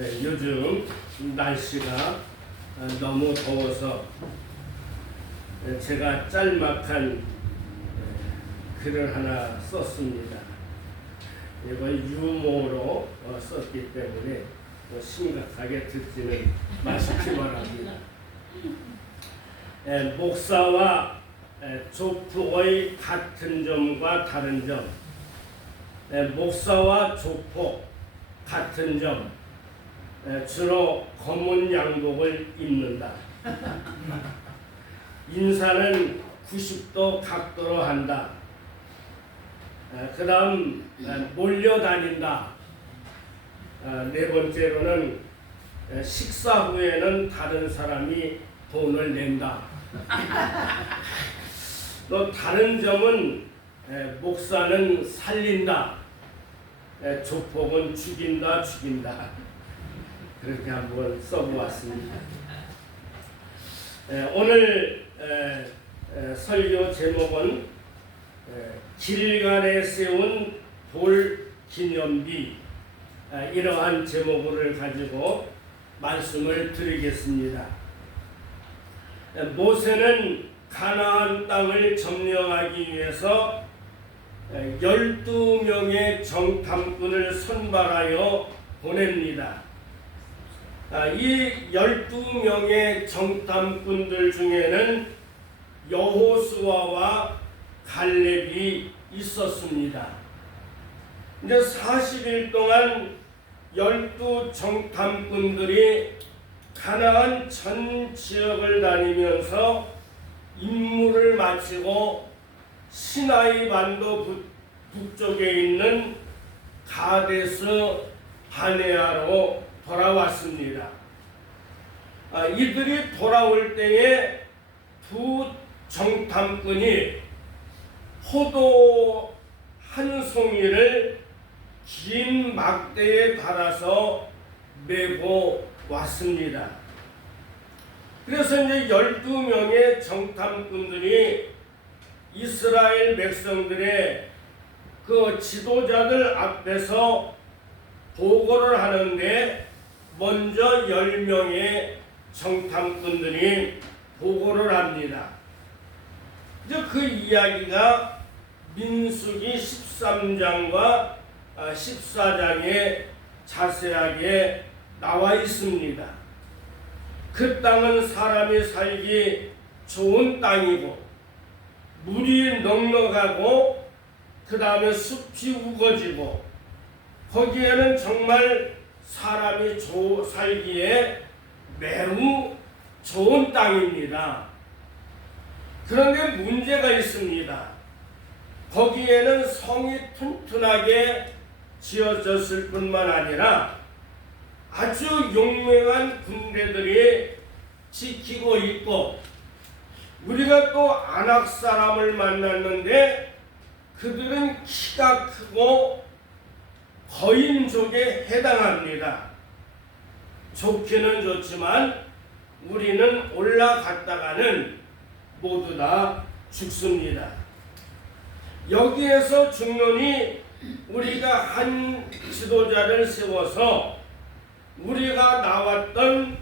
요즘 날씨가 너무 더워서 제가 짤막한 글을 하나 썼습니다. 이거 유머로 썼기 때문에 심각하게 듣지는 마시기 바랍니다. 목사와 조폭의 같은 점과 다른 점. 목사와 조폭 같은 점, 주로 검은 양복을 입는다. 인사는 90도 각도로 한다. 그 다음 몰려다닌다. 네 번째로는 식사 후에는 다른 사람이 돈을 낸다. 또 다른 점은 목사는 살린다. 조폭은 죽인다. 그렇게 한번 써보았습니다. 오늘 설교 제목은 길갈에 세운 돌 기념비, 이러한 제목을 가지고 말씀을 드리겠습니다. 모세는 가나안 땅을 점령하기 위해서 12명의 정탐꾼을 선발하여 보냅니다. 이 12명의 정탐꾼들 중에는 여호수아와 갈렙이 있었습니다. 이제 40일 동안 12 정탐꾼들이 가나안 전 지역을 다니면서 임무를 마치고 시나이 반도 북쪽에 있는 가데스 바네아로 돌아왔습니다. 이들이 돌아올 때에 두 정탐꾼이 포도 한 송이를 긴 막대에 달아서 메고 왔습니다. 그래서 이제 12명의 정탐꾼들이 이스라엘 백성들의 그 지도자들 앞에서 보고를 하는데 먼저 10명의 정탐꾼들이 보고를 합니다. 이제 그 이야기가 민수기 13장과 14장에 자세하게 나와 있습니다. 그 땅은 사람이 살기 좋은 땅이고 물이 넉넉하고 그 다음에 숲이 우거지고 거기에는 정말 사람이 살기에 매우 좋은 땅입니다. 그런데 문제가 있습니다. 거기에는 성이 튼튼하게 지어졌을 뿐만 아니라 아주 용맹한 군대들이 지키고 있고, 우리가 또 아낙 사람을 만났는데 그들은 키가 크고 거인족에 해당합니다. 좋기는 좋지만 우리는 올라갔다가는 모두 다 죽습니다. 여기에서 중론이 우리가 한 지도자를 세워서 우리가 나왔던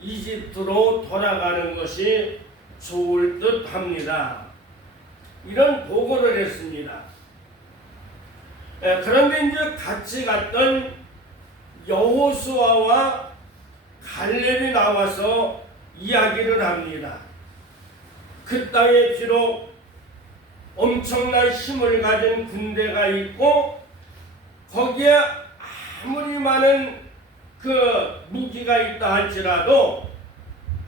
이집트로 돌아가는 것이 좋을 듯 합니다. 이런 보고를 했습니다. 그런데 이제 같이 갔던 여호수아와 갈렙이 나와서 이야기를 합니다. 그 땅에 비록 엄청난 힘을 가진 군대가 있고 거기에 아무리 많은 그 무기가 있다 할지라도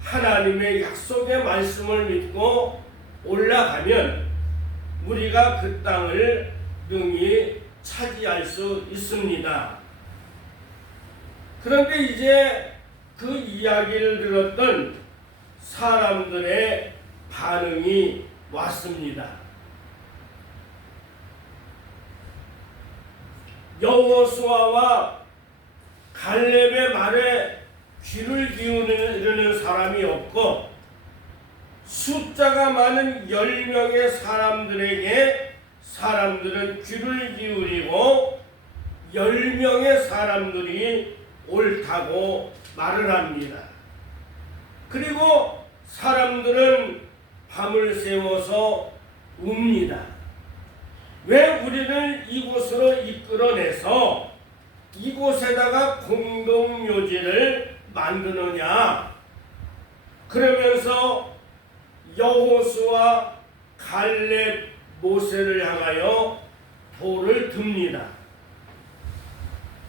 하나님의 약속의 말씀을 믿고 올라가면 우리가 그 땅을 능히 차지할 수 있습니다. 그런데 이제 그 이야기를 들었던 사람들의 반응이 왔습니다. 여호수아와 갈렙의 말에 귀를 기울이는 사람이 없고 숫자가 많은 10명의 사람들에게 사람들은 귀를 기울이고 10명의 사람들이 옳다고 말을 합니다. 그리고 사람들은 밤을 새워서 웁니다. 왜 우리를 이곳으로 이끌어내서 이곳에다가 공동묘지를 만드느냐? 그러면서 여호수아, 갈렙, 모세를 향하여 돌을 듭니다.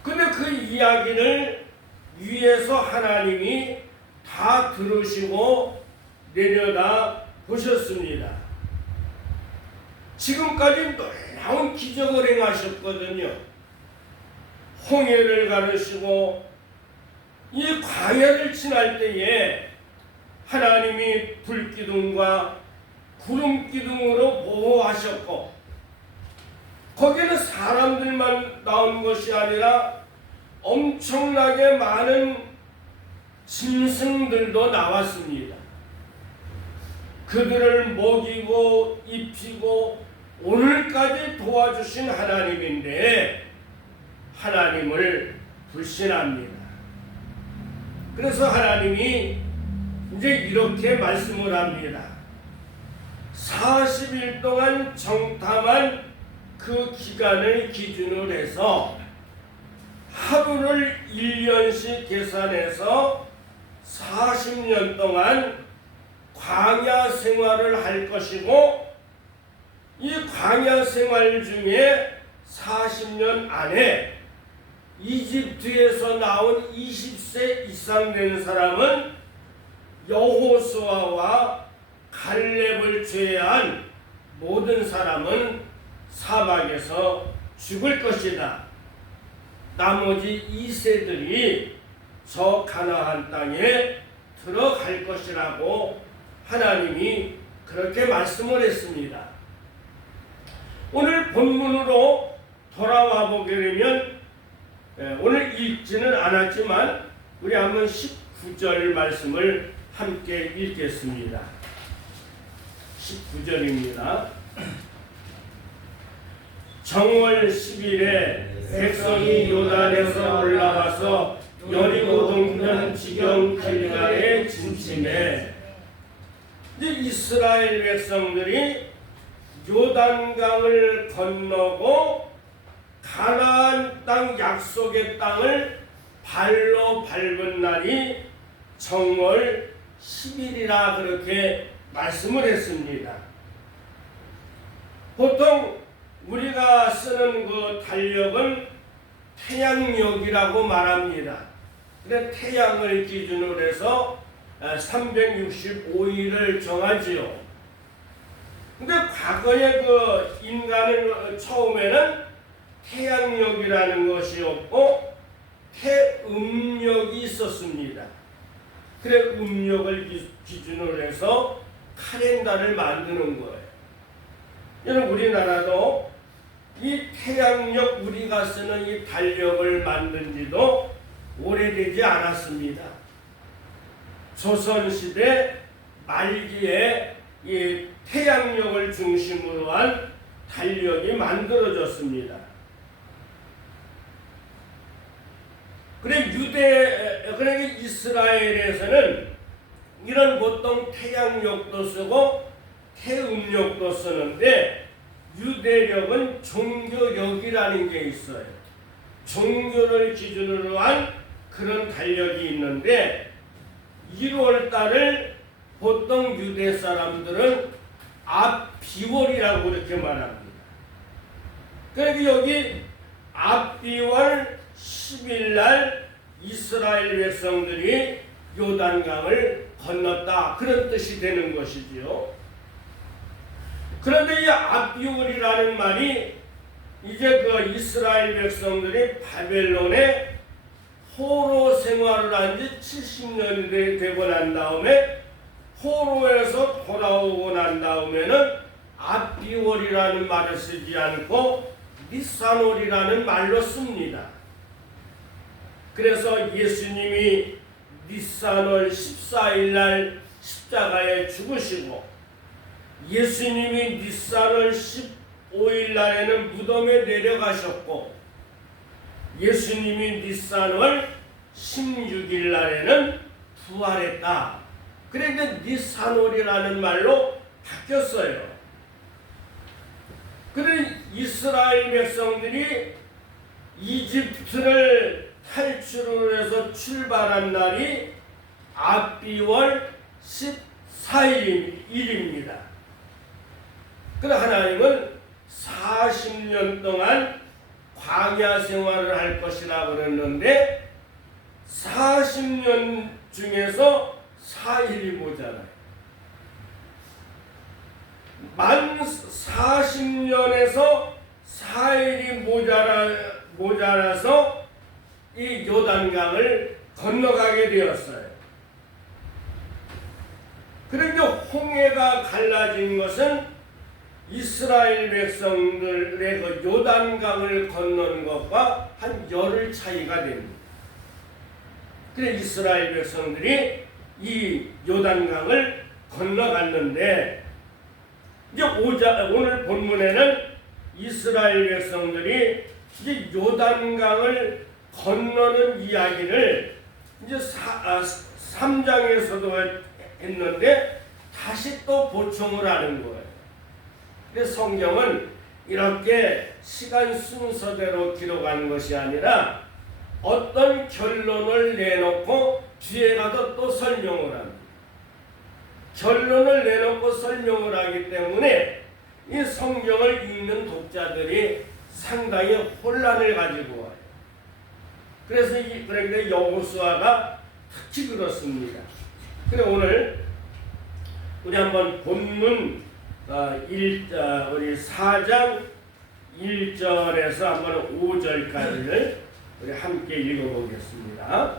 근데 그 이야기를 위에서 하나님이 다 들으시고 내려다 보셨습니다. 지금까지 놀라운 기적을 행하셨거든요. 홍해를 가르시고 이 광야를 지날 때에 하나님이 불기둥과 구름기둥으로 보호하셨고, 거기는 사람들만 나온 것이 아니라 엄청나게 많은 짐승들도 나왔습니다. 그들을 먹이고 입히고 오늘까지 도와주신 하나님인데 하나님을 불신합니다. 그래서 하나님이 이제 이렇게 말씀을 합니다. 40일 동안 정탐한 그 기간을 기준으로 해서 하루를 1년씩 계산해서 40년 동안 광야 생활을 할 것이고, 이 광야 생활 중에 40년 안에 이집트에서 나온 20세 이상 된 사람은 여호수아와 갈렙을 제외한 모든 사람은 사막에서 죽을 것이다. 나머지 2세들이 저 가나안 땅에 들어갈 것이라고 하나님이 그렇게 말씀을 했습니다. 오늘 본문으로 돌아와 보게 되면 오늘 읽지는 않았지만 우리 한번 19절 말씀을 함께 읽겠습니다. 19절입니다. 정월 10일에 백성이 요단에서 올라와서 여리고 동편 지경 길갈에 진침해, 이스라엘 백성들이 요단강을 건너고 가나안 땅 약속의 땅을 발로 밟은 날이 정월 10일이라 그렇게 말씀을 했습니다. 보통 우리가 쓰는 그 달력은 태양력이라고 말합니다. 근데 태양을 기준으로 해서 365일을 정하지요. 근데 과거에 그 인간은 처음에는 태양력이라는 것이 없고 태음력이 있었습니다. 그래 음력을 기준으로 해서 카렌다를 만드는 거예요. 여러분, 우리나라도 이 태양력, 우리가 쓰는 이 달력을 만든 지도 오래되지 않았습니다. 조선시대 말기에 이 태양력을 중심으로 한 달력이 만들어졌습니다. 그래 이스라엘에서는 이런 보통 태양력도 쓰고 태음력도 쓰는데, 유대력은 종교력이라는 게 있어요. 종교를 기준으로 한 그런 달력이 있는데, 1월달을 보통 유대 사람들은 압비월이라고 그렇게 말합니다. 그러니까 여기 압비월 10일 날 이스라엘 백성들이 요단강을 건넜다, 그런 뜻이 되는 것이지요. 그런데 이 압비월이라는 말이 이제 그 이스라엘 백성들이 바벨론에 포로 생활을 한 지 70년이 되고 난 다음에 포로에서 돌아오고 난 다음에는 압비월이라는 말을 쓰지 않고 니산월이라는 말로 씁니다. 그래서 예수님이 니산월 14일 날 십자가에 죽으시고, 예수님이 니산월 15일 날에는 무덤에 내려가셨고, 예수님이 니산월 주일 날에는 부활했다. 그런데 니사놀이라는 말로 바뀌었어요. 그런데 이스라엘 백성들이 이집트를 탈출을 해서 출발한 날이 아비월 14일입니다. 그러나 하나님은 40년 동안 광야 생활을 할 것이라고 그랬는데 40년 중에서 4일이 모자라요. 만 40년에서 4일이 모자라서 이 요단강을 건너가게 되었어요. 그런데 홍해가 갈라진 것은 이스라엘 백성들의 그 요단강을 건너는 것과 한 열흘 차이가 됩니다. 그래 이스라엘 백성들이 이 요단강을 건너갔는데 이제 오늘 본문에는 이스라엘 백성들이 이제 요단강을 건너는 이야기를 이제 3장에서도 했는데 다시 또 보충을 하는 거예요. 그래서 성경은 이렇게 시간 순서대로 기록한 것이 아니라 어떤 결론을 내놓고 뒤에 가서 또 설명을 합니다. 결론을 내놓고 설명을 하기 때문에 이 성경을 읽는 독자들이 상당히 혼란을 가지고 와요. 그래서 그런데 여호수아가 특히 그렇습니다. 그래 오늘 우리 한번 본문 우리 4장 1절에서 한번 5절까지를 우리 함께 읽어보겠습니다.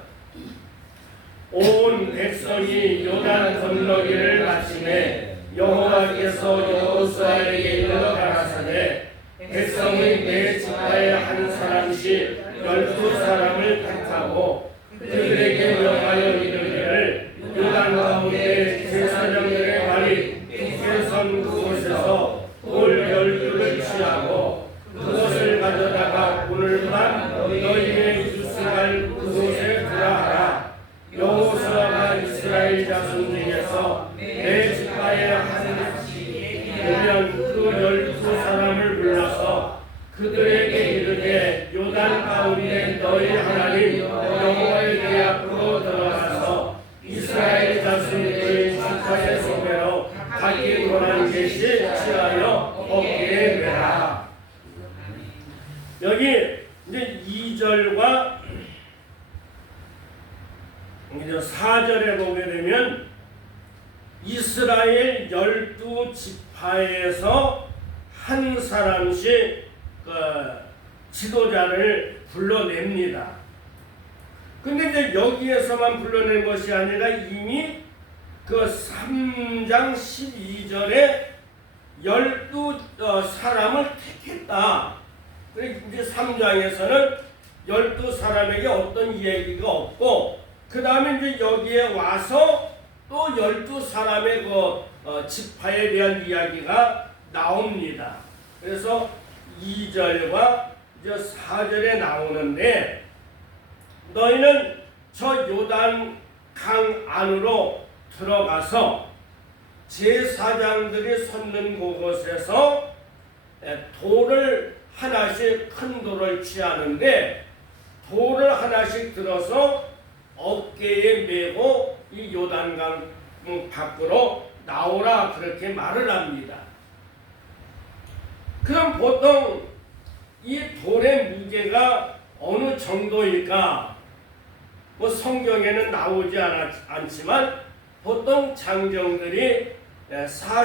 온 백성이 요단 건너기를 마침에 여호와께서 여호수아에게 일러 가라사대 백성의 내 지파에 한 사람씩 12사람을 택하고 그들에게 명하여 이르기를 요단 가운데 제사장들의 발이 두개 선 그곳에서 돌 12를 취하고 그것을 가져다가 오늘만 너희의 유숙할 그곳에 들어하라. 여호수아가 이스라엘 자손 중에서 내 지파에 한 사람씩 오면 그 12사람을 불러서 그들에게 이르되 요단 가운데 너희 하나님 여호와의 궤 앞으로 들어가서 이스라엘 자손들의 지파의 소매로 각기 고난 계시 취하여 어깨에 매라. 여기 이제 2절과 이제 4절에 보게 되면 이스라엘 12지파에서 한 사람씩 그 지도자를 불러냅니다. 근데 이제 여기에서만 불러낸 것이 아니라 이미 그 3장 12절에 12사람을 택했다. 그래서 이제 3장에서는 12사람에게 어떤 이야기가 없고 그 다음에 이제 여기에 와서 또 12사람의 그 지파에 대한 이야기가 나옵니다. 그래서 2절과 이제 4절에 나오는데 너희는 저 요단 강 안으로 들어가서 제사장들이 섰는 그곳에서 돌을 하나씩 큰 돌을 취하는데 돌을 하나씩 들어서 어깨에 메고 이 요단강 밖으로 나오라 그렇게 말을 합니다. 그럼 보통 이 돌의 무게가 어느 정도일까? 뭐 성경에는 나오지 않지만 보통 장정들이